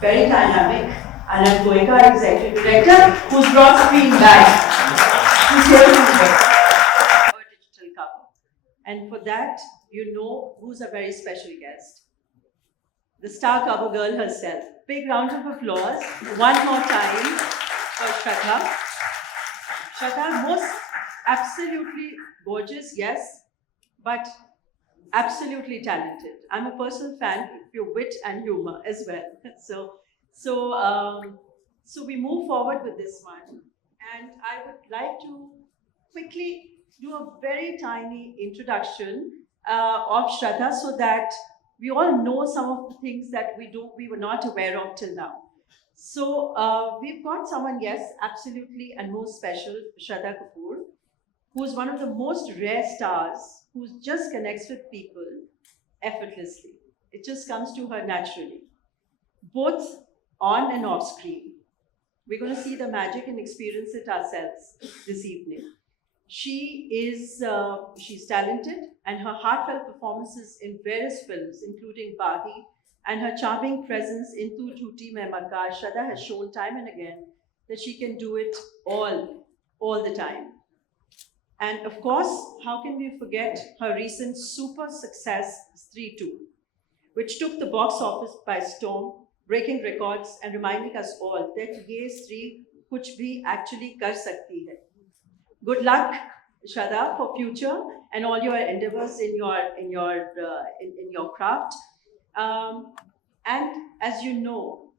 very dynamic, and I'm Goenka, Executive Director, who's brought screen back. Who's here today. A digital cover. And for that, you know who's a very special guest. The star cover girl herself. Big round of applause one more time for Shraddha. Shraddha, most absolutely gorgeous, yes, but absolutely talented. I'm a personal fan of your wit and humor as well. So we move forward with this one, and I would like to quickly do a very tiny introduction of Shraddha, so that we all know some of the things that we were not aware of till now. So we've got someone, yes, absolutely and most special, Shraddha Kapoor, who's one of the most rare stars who just connects with people effortlessly. It just comes to her naturally, both on and off screen. We're going to see the magic and experience it ourselves this evening. She's talented, and her heartfelt performances in various films, including Baghi, and her charming presence in Tu Jhooti Main Makar, Shraddha has shown time and again that she can do it all the time. And of course, how can we forget her recent super success, Stree 2, which took the box office by storm, breaking records and reminding us all that ye Stree kuch bhi actually kar sakti hai. Good luck, Shraddha, for future and all your endeavors in your craft. And as you know,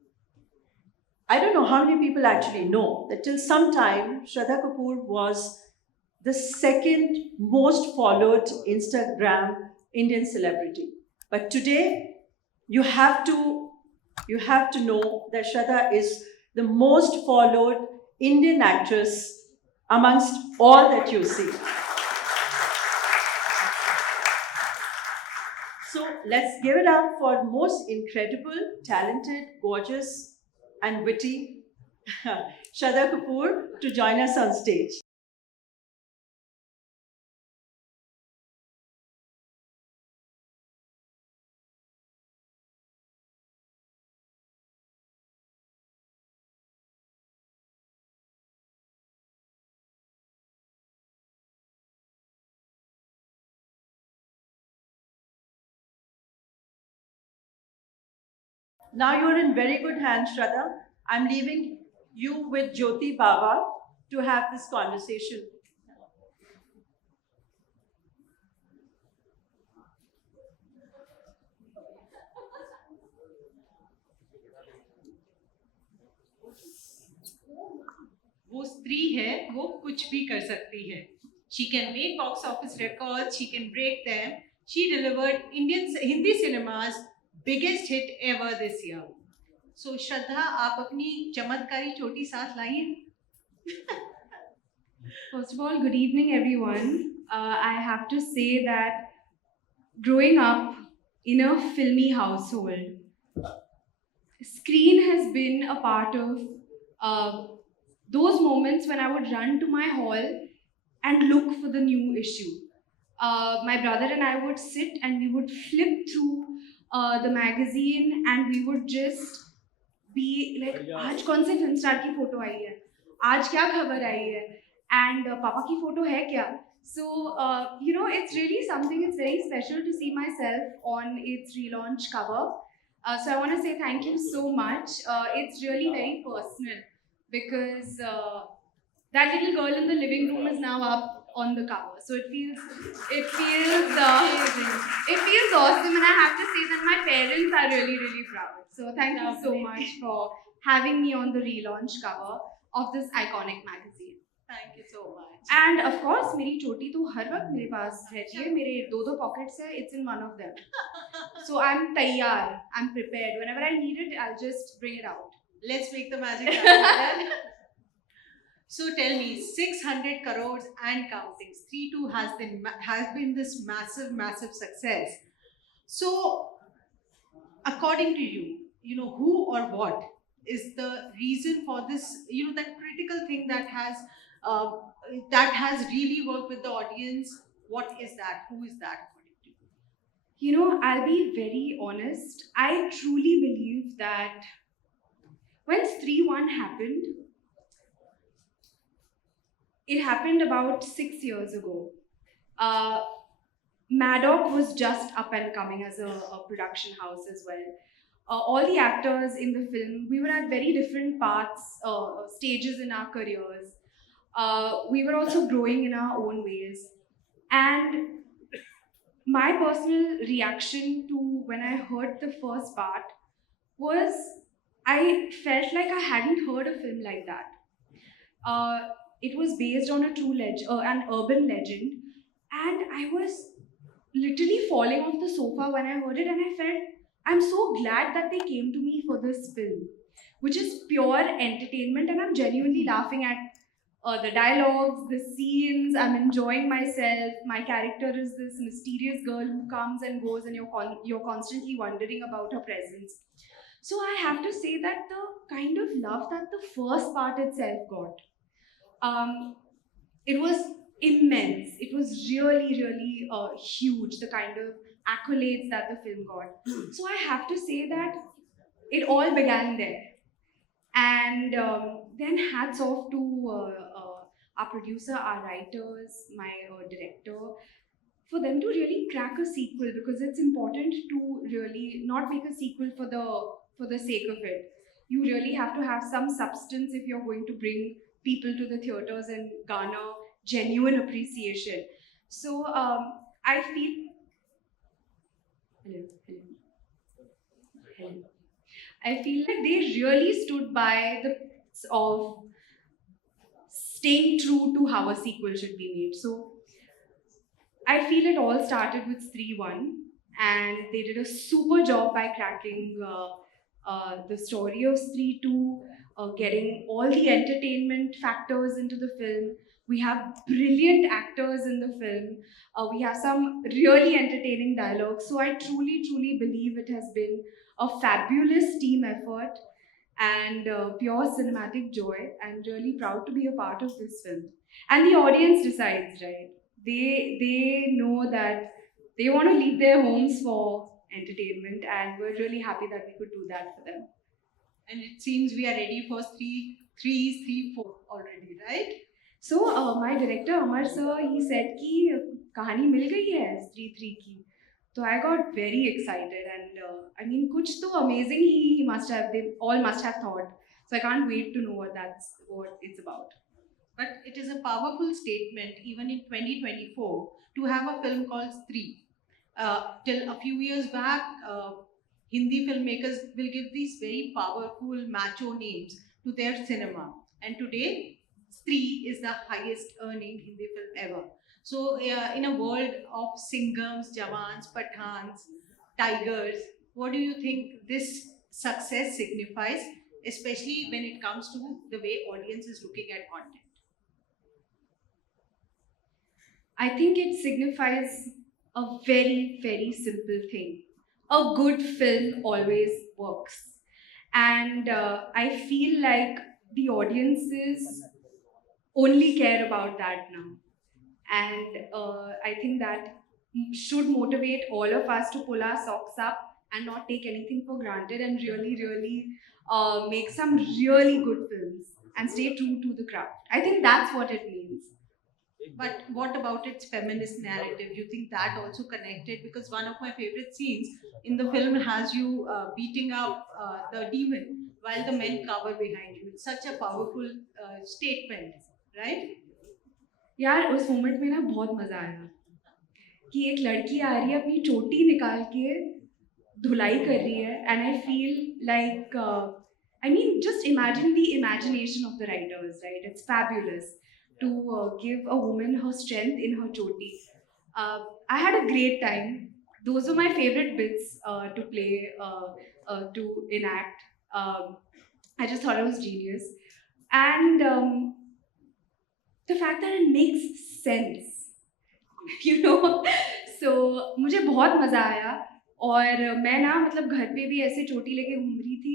I don't know how many people actually know that till some time, Shraddha Kapoor was the second most followed Instagram Indian celebrity. But today, you have to know that Shraddha is the most followed Indian actress amongst all that you see. So let's give it up for most incredible, talented, gorgeous, and witty Shraddha Kapoor to join us on stage. Now you're in very good hands, Shraddha. I'm leaving you with Jyoti Baba to have this conversation. वो स्त्री है, वो कुछ भी कर सकती है. She can make box office records, she can break them. She delivered Hindi cinema's biggest hit ever this year. So Shraddha, आप अपनी चमत्कारी चोटी साथ लाइए. First of all, good evening, everyone. I have to say that growing up in a filmy household, screen has been a part of those moments when I would run to my hall and look for the new issue. My brother and I would sit and we would flip through the magazine and we would just be like, आज कौन से film star की photo आई है, आज क्या खबर आई है, and पापा की फोटो है क्या. So it's really something. It's very special to see myself on its relaunch cover. So I want to say thank you so much. It's really very personal because that little girl in the living room is now up on the cover. So it feels awesome, and I have to say that my parents are really proud. So thank you so much for having me on the relaunch cover of this iconic magazine. Thank you so much. And of course, मेरी चोटी तो हर वक्त मेरे पास रहती है. मेरे दो pockets है. It's in one of them. So I'm तैयार. I'm prepared. Whenever I need it, I'll just bring it out. Let's make the magic happen. So tell me, 600 crores and counting. Stree 2 has been this massive success. So, according to you, who or what is the reason for this? That critical thing that has really worked with the audience. What is that? Who is that, according to you? I'll be very honest. I truly believe that When Stree 1 happened, it happened about 6 years ago. Uh, Maddock was just up and coming as a production house as well. All the actors in the film, we were at very different parts, stages in our careers. We were also growing in our own ways. And my personal reaction to when I heard the first part was I felt like I hadn't heard a film like that. Uh, it was based on a an urban legend, and I was literally falling off the sofa when I heard it, and I felt I'm so glad that they came to me for this film, which is pure entertainment, and I'm genuinely laughing at the dialogues, the scenes. I'm enjoying myself. My character is this mysterious girl who comes and goes, and you're constantly wondering about her presence. So I have to say that the kind of love that the first part itself got, um, it was immense. It was really huge. The kind of accolades that the film got. So I have to say that it all began there. And then hats off to our producer, our writers, my director, for them to really crack a sequel, because it's important to really not make a sequel for the sake of it. You really have to have some substance if you're going to bring people to the theaters and garner genuine appreciation. So I feel. Hello, hello, hello. I feel like they really stood by the of staying true to how a sequel should be made. So I feel it all started with Stree 1, and they did a super job by cracking the story of Stree 2, getting all the entertainment factors into the film. We have brilliant actors in the film. We have some really entertaining dialogues. So I truly believe it has been a fabulous team effort and pure cinematic joy. I'm really proud to be a part of this film. And the audience decides, right? They know that they want to leave their homes for entertainment, and we're really happy that we could do that for them. And it seems we are ready for three, four already, right? So my director Amar sir, he said कि कहानी मिल गई है Stree 3 की. So I got very excited, and I mean, kuch to amazing he must have. They all must have thought. So I can't wait to know what it's about. But it is a powerful statement, even in 2024, to have a film called Stree. Till a few years back, Hindi filmmakers will give these very powerful macho names to their cinema. And today, Stree is the highest earning Hindi film ever. So, in a world of Singhams, Jawans, Pathans, Tigers, what do you think this success signifies, especially when it comes to the way audience is looking at content? I think it signifies a very simple thing. A good film always works. And I feel like the audiences only care about that now. And I think that should motivate all of us to pull our socks up and not take anything for granted, and really make some really good films and stay true to the craft. I think that's what it means. But what about its feminist narrative? You think that also connected? Because one of my favorite scenes in the film has you beating up the demon while the men cover behind you. It's such a powerful statement, right? यार उस moment में ना बहुत मजा आया कि एक लड़की आ रही है अपनी चोटी निकाल के धुलाई कर रही है, and I feel like I mean, just imagine the imagination of the writers, right? It's fabulous to give a woman her strength in her choti. I had a great time. Those were my favorite bits to play, to enact. I just thought it was genius. And the fact that it makes sense, you know. So मुझे बहुत मज़ा आया, और मैं ना मतलब घर पे भी ऐसे चोटी लेके घूम रही थी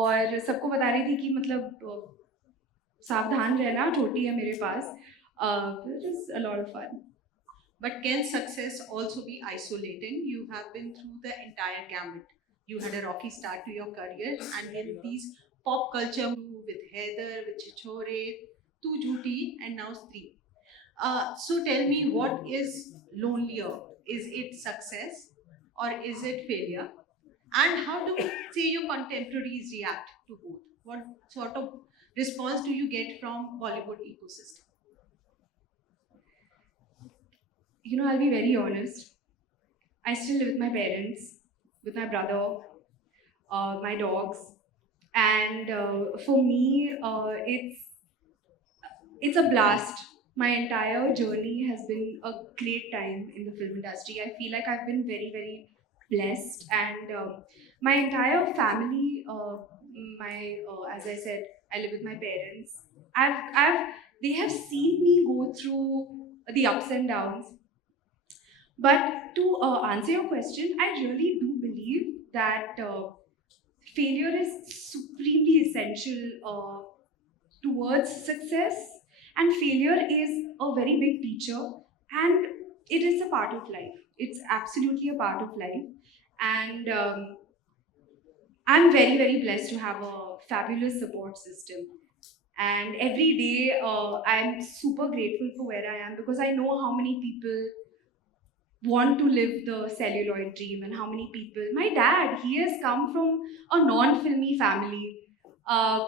और सबको बता रही थी कि मतलब सावधान रहना, चोटी है मेरे पास. It is a lot of fun. But can success also be isolating? You have been through the entire gamut. You had a rocky start to your career, and in these pop culture with Heather, with Chichore, Tu Jhuti, and now Stree. So tell me, what is lonelier? Is it success or is it failure? And how do say your contemporaries react to both? What sort of response do you get from Bollywood ecosystem? I'll be very honest. I still live with my parents, with my brother, my dogs, and for me, it's a blast. My entire journey has been a great time in the film industry. I feel like I've been very, very blessed, and my entire family. As I said, I live with my parents. They have seen me go through the ups and downs. But to answer your question, I really do believe that failure is supremely essential towards success, and failure is a very big teacher, and it is a part of life. It's absolutely a part of life, and I'm very, very blessed to have a fabulous support system. And every day, I'm super grateful for where I am, because I know how many people want to live the celluloid dream, and how many people. My dad, he has come from a non-filmy family. Uh,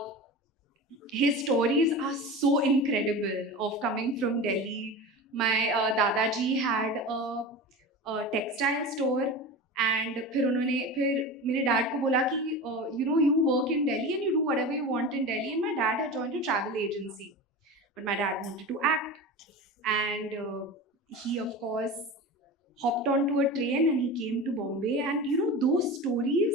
his stories are so incredible of coming from Delhi. My दादाजी had a textile store, and फिर मेरे dad को बोला कि you work in Delhi and you do whatever you want in Delhi, and my dad had joined a travel agency, but my dad wanted to act, and he of course hopped onto a train and he came to Bombay, and those stories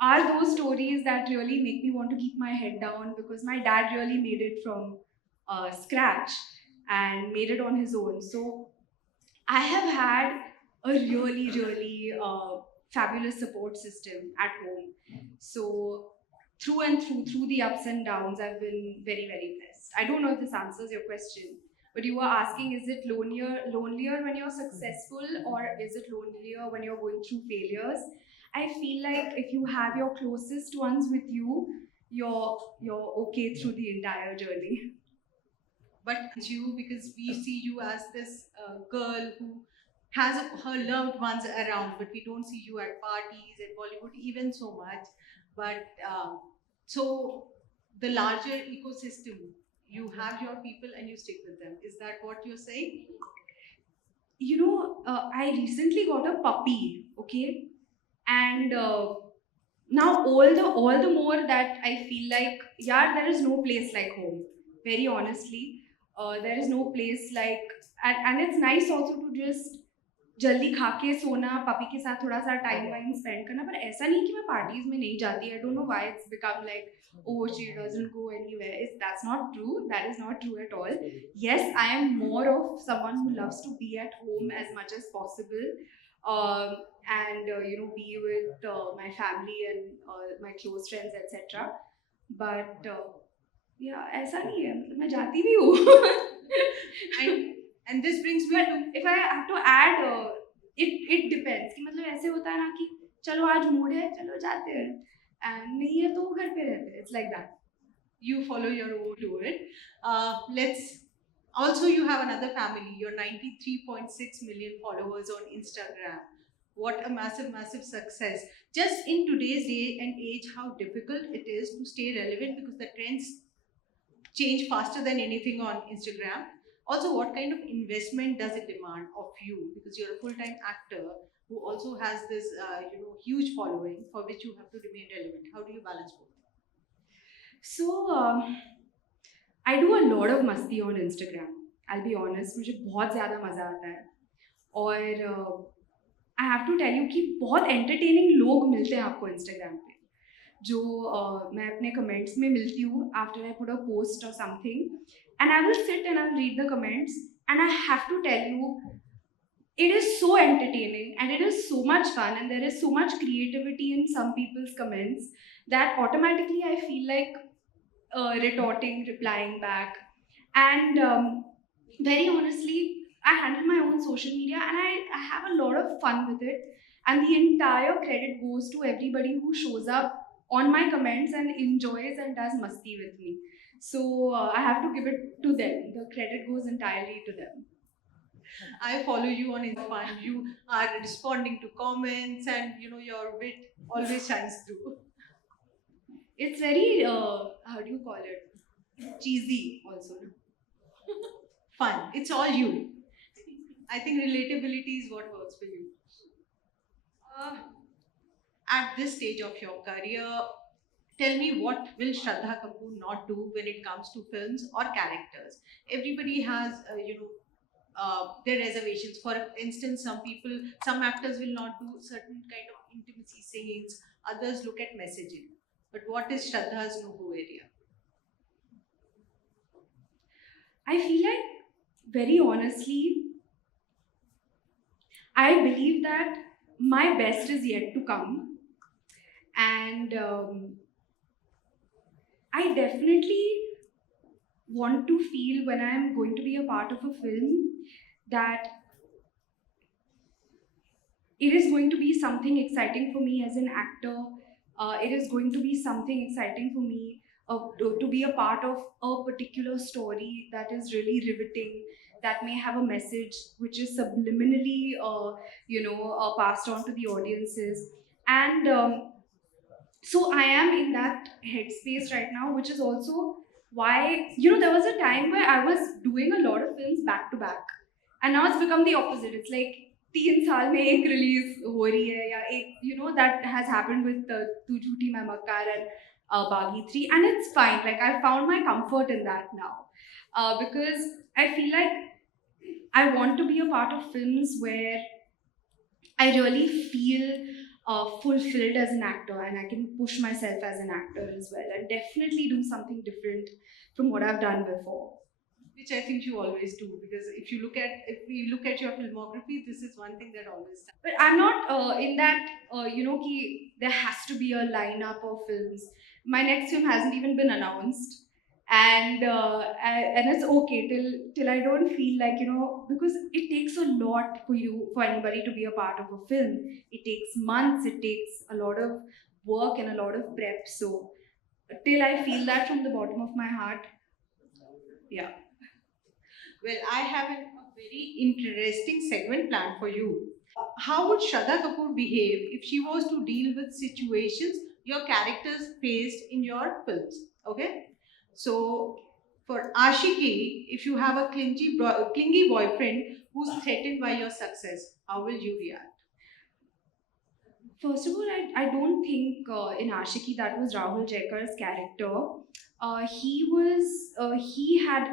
are those stories that really make me want to keep my head down, because my dad really made it from scratch and made it on his own. So I have had a really, really fabulous support system at home. So through and through the ups and downs, I've been very, very blessed. I don't know if this answers your question, but you were asking, is it lonelier when you're successful, or is it lonelier when you're going through failures? I feel like if you have your closest ones with you, you're okay through the entire journey. But you, because we see you as this girl who has her loved ones around, but we don't see you at parties at Bollywood even so much. But so the larger ecosystem, you have your people and you stick with them. Is that what you're saying? I recently got a puppy, okay, and now all the more that I feel like, yeah, there is no place like home. Very honestly, there is no place like, and it's nice also to just जल्दी खा के सोना, puppy के साथ थोड़ा सा time वाइम spend करना, पर ऐसा नहीं कि मैं पार्टीज में नहीं जाती. I don't know why it's become like, oh, she doesn't go anywhere. That's not true. That is not true at all. Yes, I am more of someone who loves to be at home as much as possible, and be with my family and my close friends, etc. But yeah, ऐसा नहीं है, मतलब मैं जाती भी हूँ. And this brings me to, if I have to add, it depends कि मतलब ऐसे होता है ना कि चलो आज मूड है, चलो जाते हैं, and नहीं है तो घर पे रहते हैं. It's like that. You follow your own fluid. Let's also, you have another family. You're 93.6 million followers on Instagram. What a massive, massive success. Just in today's day and age, how difficult it is to stay relevant, because the trends change faster than anything on Instagram. Also, what kind of investment does it demand of you? Because you're a full-time actor who also has this, huge following for which you have to remain relevant. How do you balance both? So, I do a lot of masti on Instagram. I'll be honest, मुझे बहुत ज़्यादा मज़ा आता है, और I have to tell you कि बहुत entertaining लोग मिलते हैं आपको Instagram पे, जो मैं अपने comments में मिलती हूँ after I put a post or something, and I will sit and I will read the comments, and I have to tell you, it is so entertaining and it is so much fun, and there is so much creativity in some people's comments that automatically I feel like retorting, replying back, and very honestly, I handle my own social media, and I have a lot of fun with it, and the entire credit goes to everybody who shows up on my comments and enjoys and does masti with me. So I have to give it to them. The credit goes entirely to them. I follow you on Instagram. You are responding to comments, and your wit always shines through. It's very how do you call it? Cheesy also. Fun. It's all you. I think relatability is what works for you. Uh, at this stage of your career, tell me, what will Shraddha Kapoor not do when it comes to films or characters? Everybody has, their reservations. For instance, some actors will not do certain kind of intimacy scenes. Others look at messaging. But what is Shraddha's no-go area? I feel like, very honestly, I believe that my best is yet to come, and I definitely want to feel when I'm going to be a part of a film that it is going to be something exciting for me as an actor. It is going to be something exciting for me to be a part of a particular story that is really riveting, that may have a message which is subliminally, passed on to the audiences. And so I am in that headspace right now, which is also why, there was a time where I was doing a lot of films back to back, and now it's become the opposite. It's like 3 साल में एक release हो रही है या एक, that has happened with Tu Jhuti Main Makkar and Baghi 3, and it's fine. Like, I found my comfort in that now, because I feel like I want to be a part of films where I really feel fulfilled as an actor, and I can push myself as an actor as well, and definitely do something different from what I've done before. Which I think you always do, because if we look at your filmography, this is one thing that always stands. But I'm not in that, ki there has to be a lineup of films. My next film hasn't even been announced. And it's okay till I don't feel like, because it takes a lot for anybody to be a part of a film. It takes months, it takes a lot of work and a lot of prep. So till I feel that from the bottom of my heart, yeah. Well, I have a very interesting segment planned for you. How would Shraddha Kapoor behave if she was to deal with situations your characters faced in your films? Okay? So, for Ashiki, if you have a clingy boyfriend who's threatened by your success, how will you react? First of all, I don't think in Ashiki that was Rahul Jaikar's character. He had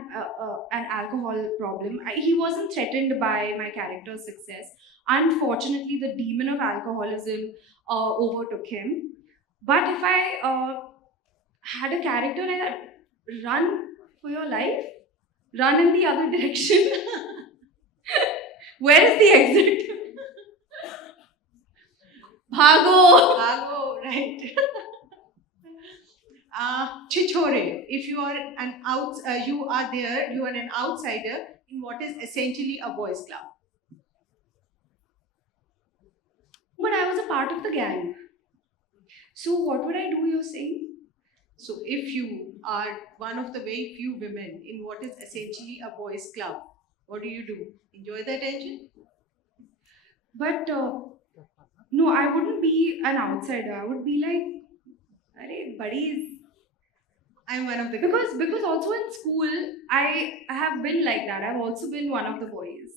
an alcohol problem. He wasn't threatened by my character's success. Unfortunately, the demon of alcoholism overtook him. But if I had a character like that, run for your life, run in the other direction. Where is the exit? Bhago! Bhago, right. Chichore, if you are you are an outsider in what is essentially a boys' club. But I was a part of the gang. So what would I do, you're saying? So if you are one of the very few women in what is essentially a boys' club, what do you do? Enjoy the attention? But no, I wouldn't be an outsider. I would be like, "Arey, buddies." I'm one of the Because also in school, I have been like that. I've also been one of the boys,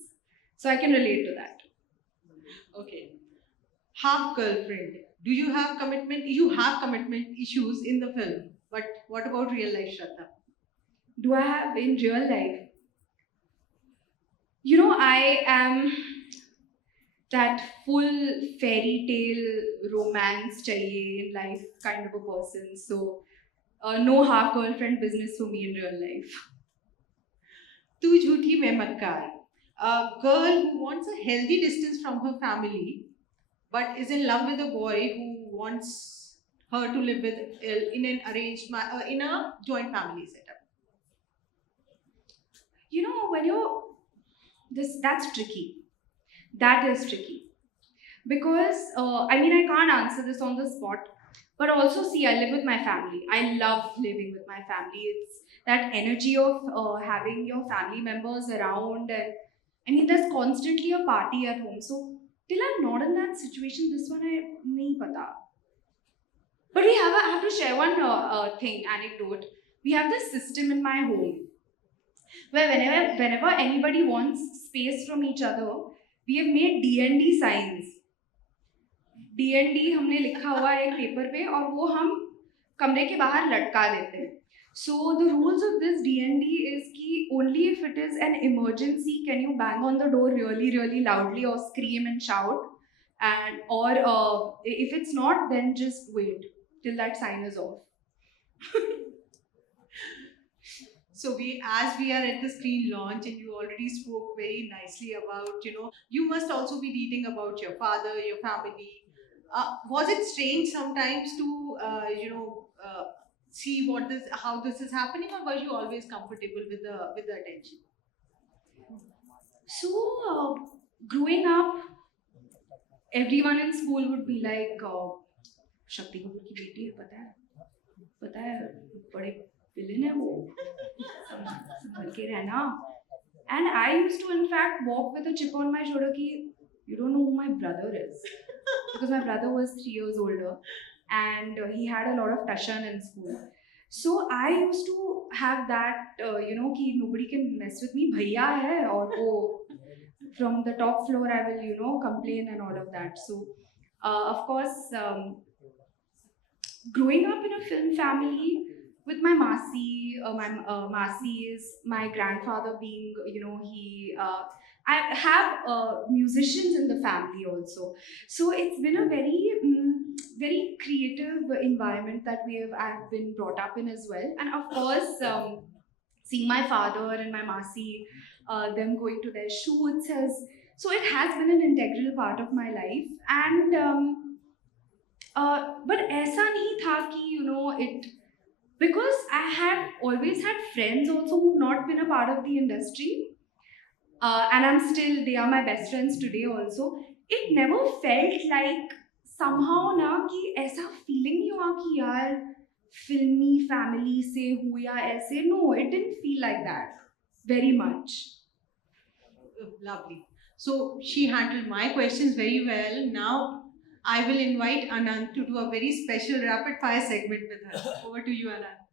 so I can relate to that. Okay. Half girlfriend. Do you have commitment? You have commitment issues in the film, but what about real life, Shraddha? Do I have in real life? I am that full fairy tale romance chahiye in life kind of a person. So no half girlfriend business for me in real life. Tu Jhuti Main Makkar. A girl who wants a healthy distance from her family, but is in love with a boy who wants her to live with in an in a joint family setup. When you're that's tricky. That is tricky. because I mean, I can't answer this on the spot. But also, see, I live with my family. I love living with my family. It's that energy of having your family members around, and I mean, there's constantly a party at home. So till I'm not in that situation, this one I nahi pata. But I have to share one anecdote. We have this system in my home where whenever anybody wants space from each other, we have made D&D signs. D&D हमने लिखा हुआ है एक paper पे और वो हम कमरे के बाहर लटका देते हैं. So the rules of this D&D is कि only if it is an emergency can you bang on the door really really loudly or scream and shout, and or if it's not, then just wait till that sign is off. So as we are at the screen launch, and you already spoke very nicely about, you must also be reading about your father, your family. Was it strange sometimes to, see how this is happening, or were you always comfortable with the attention? So growing up, everyone in school would be like, Shakti Kapoor की बेटी है, पता है बड़े villain है वो, संभल के रहना. And I used to in fact walk with a chip on my shoulder कि you don't know who my brother is, because my brother was 3 years older and he had a lot of tashan in school. So I used to have that कि nobody can mess with me, भैया है और वो from the top floor I will complain and all of that. So of course, growing up in a film family with my Masi, my Masi is my grandfather being, I have musicians in the family also. So it's been a very creative environment that I've been brought up in as well. And of course, seeing my father and my Masi, them going to their shoots so it has been an integral part of my life. And but ऐसा नहीं था कि it, because I have always had friends also who've not been a part of the industry, and they are my best friends today also. It never felt like somehow ना कि ऐसा feeling नहीं हुआ कि यार filmy family से हूँ या ऐसे. No, it didn't feel like that very much. Lovely. So she handled my questions very well. Now I will invite Anand to do a very special rapid fire segment with her. Over to you, Anand.